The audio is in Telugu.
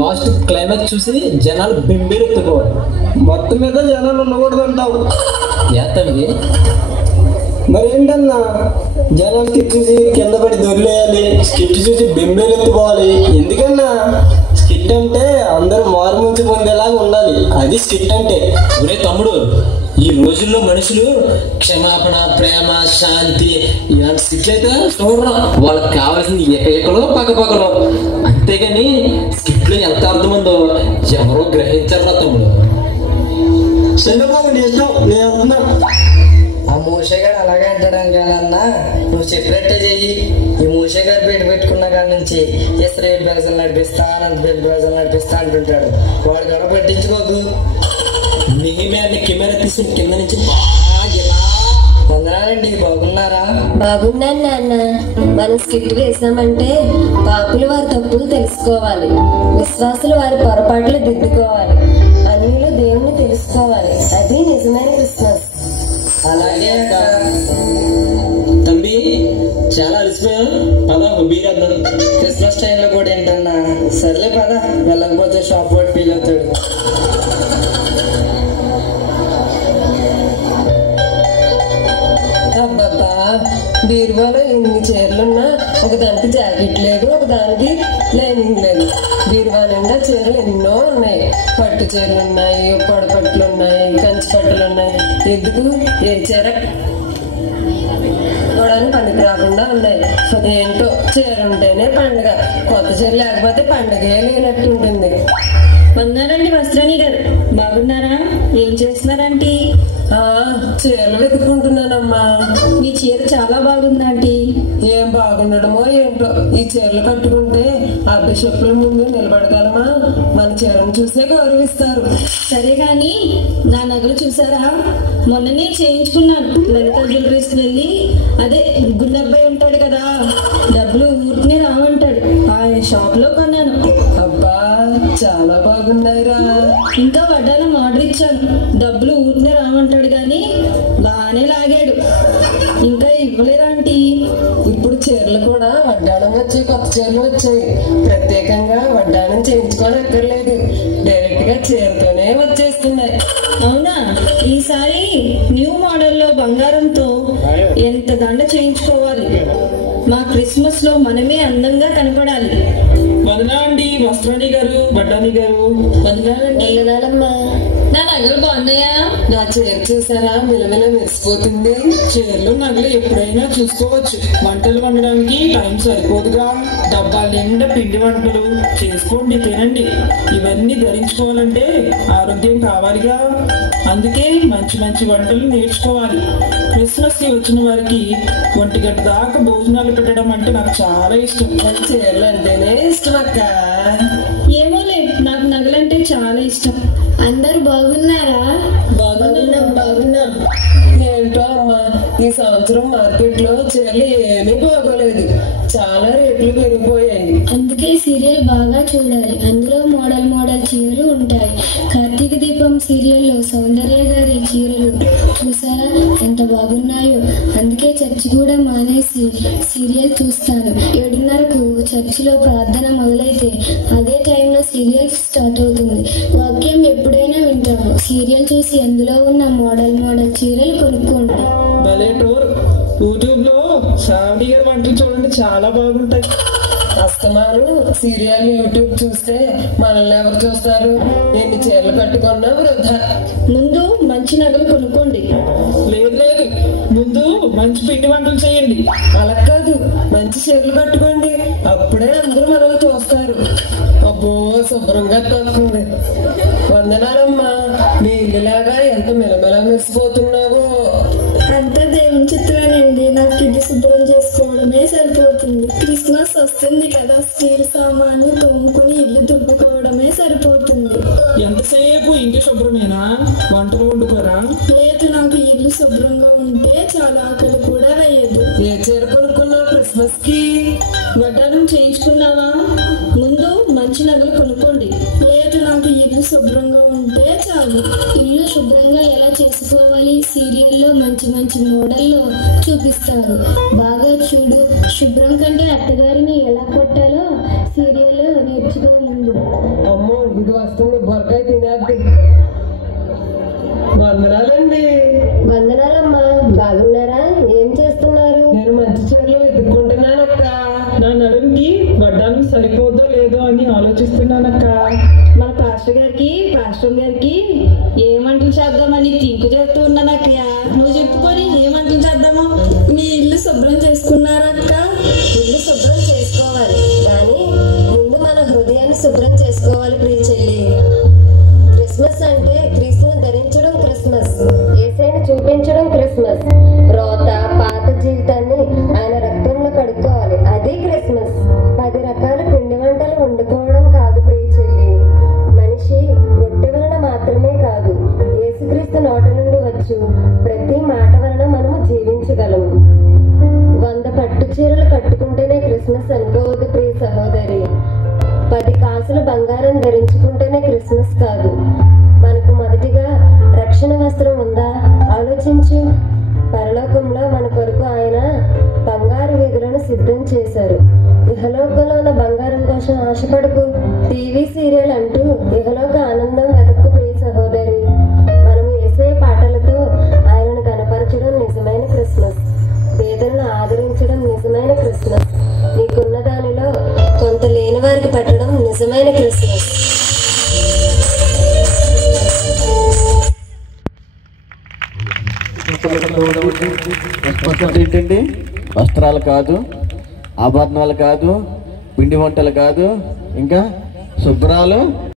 లాస్ట్ క్లైమాక్స్ చూసి జనాలు బెంబేరెత్తుకోవాలి. మొత్తం మీద జనాలు ఉండకూడదు అంటావు. ఏతండి మరేంటన్నా, జనాలు స్కిట్ చూసి కింద పడి దొరిలేయాలి, స్కిట్ చూసి బెంబేలు ఎత్తుకోవాలి. ఎందుకన్నా? స్కిట్ అంటే అందరూ మారుమూర్చి పొందేలాగా ఉండాలి, అది స్కిట్ అంటే. ఒరే తమ్ముడు, ఈ రోజుల్లో మనుషులు క్షమాపణ, ప్రేమ, శాంతి ఇలాంటి స్కిట్లు అయితే చూడరా. వాళ్ళకి కావాల్సింది ఏకలో పక్కపక్కలో, అంతేగాని స్కిట్లో ఎంత అర్థం ఉందో ఎవరో గ్రహించారా తమ్ముడు. చంద్రబాబు నేను వస్తున్నా. ఆ మూషగాడు అలాగే అంటాడు కాదన్నా, నువ్వు చెప్పినట్టే చెయ్యి. ఈ మూషగాడు పెట్టుకున్న కాడి నుంచి ఇస్రాయేల్ ప్రజలు నడిపిస్తా అంటుంటాడు. వాడు గొడవ పట్టించుకోకు. కెమెరా తీసి కింద నుంచి వందనాలండి, బాగున్నారా? బాగున్నాను నాన్న. మనం స్కిట్ వేసామంటే పాపులు వారి తప్పులు తెలుసుకోవాలి, విశ్వాసులు వారి పొరపాట్లు దిద్దుకోవాలి, అన్యులు దేవుణ్ణి తెలుసుకోవాలి. అది నిజమైన క్రిస్మస్. అలాగే తంబి, చాలా అలసిపోయా, పద బీరేద్దాం. క్రిస్మస్ టైంలో కూడా ఏంటన్నా? సర్లే పద, వెళ్ళకపోతే షాప్ వాడు ఫీల్ అవుతాడు. అబ్బబ్బా, బీరువాలో ఎన్ని చీరలున్నా ఒకదానికి జాకెట్ లేదు, ఒకదానికి లైనింగ్ లేదు. బీరువా నిండా చీరలు ఎన్నో ఉన్నాయి. పట్టు చీరలు ఉన్నాయి, పొడపట్లు ఉన్నాయి, కంచి పట్టులు ఉన్నాయి. ఎందుకు? ఏ చీర చూడడానికి పనికి రాకుండా ఉన్నాయి. ఏంటో, చీర ఉంటేనే పండుగ, కొత్త చీర లేకపోతే పండుగే లేనట్టు ఉంటుంది. వందనాలండి వస్త్రాణి గారు, బాగున్నారా? ఏం చేస్తున్నారంటీ? చీరలు వెతుక్కుంటున్నానమ్మా. మీ చీర చాలా బాగుందంటీ. ఏం బాగుండడమో ఏంటో, ఈ చీరలు కట్టుకుంటే ఆ బిషప్ల ముందు నిలబడగలమా? మన చీరను చూసే గౌరవిస్తారు. సరే గాని నా నగలు చూసారా? మొన్ననే చేయించుకున్నాను. లలిత జ్యువెలరీస్ వెళ్ళి, అదే గుండబ్బాయి ఉంటాడు కదా, డబ్బులు ఊరికనే రావంటాడు, ఆయన షాప్ లో కొన్నాను. అబ్బా, చాలా బాగున్నాయిరా. ఇంకా వడ్డానం ఆర్డర్ ఇచ్చాను. డబ్బులు ఊరికనే రావంటాడు గాని బాగానే లాగాడు. ఇంకా ఇవ్వలేదంటీ. ఇప్పుడు చీరలు కూడా వడ్డానం వచ్చి కొత్త చీరలు వచ్చాయి. ప్రత్యేకంగా వడ్డానం చేయించుకోనక్కర్లేదు, డైరెక్ట్ గా చీరతోనే వచ్చేస్తున్నాయి. అవునా? ఈసారి న్యూ మోడల్లో బంగారంతో ఎంత దండ చేయించుకోవాలి. మా క్రిస్మస్ లో మనమే అందంగా కనపడాలి. వదనాలండి వస్త్రాణి గారు, బడ్డాని గారు. వందనాలమ్మా. నా నగలు బాగున్నాయా? నా చీర చూసారా, మిలమిల మెరిసిపోతుంది. చీరలు, నగలు ఎప్పుడైనా చూసుకోవచ్చు. వంటలు వండడానికి టైం సరిపోదుగా. డబ్బా నిండా పిండి వంటలు చేసుకోండి, తినండి. ఇవన్నీ ధరించుకోవాలంటే ఆరోగ్యం కావాలిగా. అందుకే మంచి మంచి వంటలు నేర్చుకోవాలి. క్రిస్మస్ కి వచ్చిన వారికి 1 గంట దాకా భోజనాలు పెట్టడం అంటే నాకు చాలా ఇష్టం. చీరలు అంటేనే ఇష్టం అక్క. ఏమోలే, నాకు నగలంటే చాలా ఇష్టం. అందరు బాగున్నారా? బాగున్నాం. ఏంటో అమ్మా, ఈ సంవత్సరం మార్కెట్ లో చీరలు ఏమీ బాగోలేదు. చాలా రేట్లు పెరిగిపోయాయి. అందుకే సీరియల్ బాగా చూడాలి. అందులో మోడల్ చీరలు ఉంటాయి. కార్తీక దీపం సీరియల్లో సౌందర్య గారి చీరలు చూసారా ఎంత బాగున్నాయో. అందుకే చర్చి కూడా మానేసి సీరియల్ చూస్తాను. 7:30కు చర్చిలో ప్రార్థన మొదలైతే అదే టైంలో సీరియల్ స్టార్ట్ అవుతుంది. వాక్యం ఎప్పుడైనా వింటాము. సీరియల్ చూసి అందులో ఉన్న మోడల్ చీరలు కొనుక్కోండి. భలే టూర్. యూట్యూబ్ లో శ్రావణి గారి వంటలు చూడండి, చాలా బాగుంటాయి. అస్తమాను సీరియల్ యూట్యూబ్ చూస్తే మనల్ని ఎవరు చూస్తారు? ఎన్ని చీరలు కట్టుకున్నా వృధా. ముందు మంచి నగలు కొనుక్కోండి. లేదు, ముందు మంచి పిండి వంటలు చేయండి. అలా కాదు, మంచి చీరలు కట్టుకోండి, అప్పుడే అందరూ మనల్ని చూస్తారు. అబ్బో, శుభ్రంగా తోస్తుంది. వందనాలమ్మా, నీ ఇల్లులాగా ఎంత మెలమెల మెరిసిపోతున్నావో. అంతా దేవుని చిత్రానండి. నాకు ఇది శుభ్రం చేసుకోవడమే సరిపోతుంది. క్రిస్మస్ వస్తుంది కదా, స్టీల్ సామాను తోముకుని ఇల్లు దుబ్బుకోవడమే సరిపోతుంది. ఎంతసేపు ఇంటి శుభ్రమేనా? వంటలు వండుకోరా? లేదు, నాకు ఇల్లు శుభ్రంగా ఉంటే చాలా ఆకలి కూడా వేయదు. ఏ చీర కొనుక్కున్నావు క్రిస్మస్ కి? వడ్డానం చేయించుకున్నావా? ముందు మంచి నగలు కొనుక్కోండి. లేదు, నాకు ఇల్లు శుభ్రంగా ఉంటే చాలు. ఇల్లు శుభ్రంగా ఎలా చేసుకోవాలి సీరియల్లో మంచి మోడల్లో చూపిస్తారు. బాగా చూడు. శుభ్రం కంటే అత్తగారిని ఎలా కొట్టాలో మొత్తానికి వడ్డానికి సరిపోదో లేదో అని ఆలోచిస్తున్నానక్క. మన పాస్టర్ గారికి ఏ వంటలు చేద్దామని తింకు చేస్తూ ఉన్నానక్కయ్య. నువ్వు చెప్పుకొని ఏ వంటలు చేద్దామో. మీ ఇల్లు శుభ్రం చేసుకున్నారక్క? ఇల్లు శుభ్రం చేసుకోవాలి కానీ ముందు మన హృదయాన్ని శుభ్రం చేసుకోవాలి ప్రియ చెల్లి. క్రిస్మస్ అంటే క్రీస్తుని ధరించడం క్రిస్మస్, యేసయ్యను చూపించడం క్రిస్మస్. రోత పాత జీవితాన్ని ఆయన రక్తంలో కడుక్కోవాలి, అది క్రిస్మస్. 10 రకాల పిండి వంటలు వండుకోవడం కాదు ప్రియ చెల్లి. మనిషి రొట్టె వలన మాత్రమే కాదు, యేసుక్రీస్తు నోట నుండి వచ్చు ప్రతి మాట వలన మనము జీవించగలము. 100 పట్టు చీరలు కట్టుకుంటేనే క్రిస్మస్ అనుకోవద్దు ప్రియ సహోదరి. 10 కాసులు బంగారం ధరించుకుంటేనే క్రిస్మస్ కాదు. మనకు మొదటిగా రక్షణ వస్త్రం ఉందా ఆలోచించు. పరలోకంలో మన కొరకు ఆయన బంగారు వీధులను సిద్ధం చేశారు. ఇహలోకంలో ఉన్న బంగారం కోసం ఆశపడకు. టీవీ సీరియల్ అంటూ ఇహలోక ఆనందం వెతక్కు ప్రియ సహోదరి. మనం యేసయ్య పాటలతో ఆయనను కనపరచడం నిజమైన క్రిస్మస్. పేదలను ఆదరించడం నిజమైన క్రిస్మస్. నీకున్న దానిలో కొంత లేని వారికి పెట్టడం నిజమైన క్రిస్మస్. ఏంటండి? వస్త్రాలు కాదు, ఆభరణాలు కాదు, పిండి వంటలు కాదు, ఇంకా శుభ్రాలు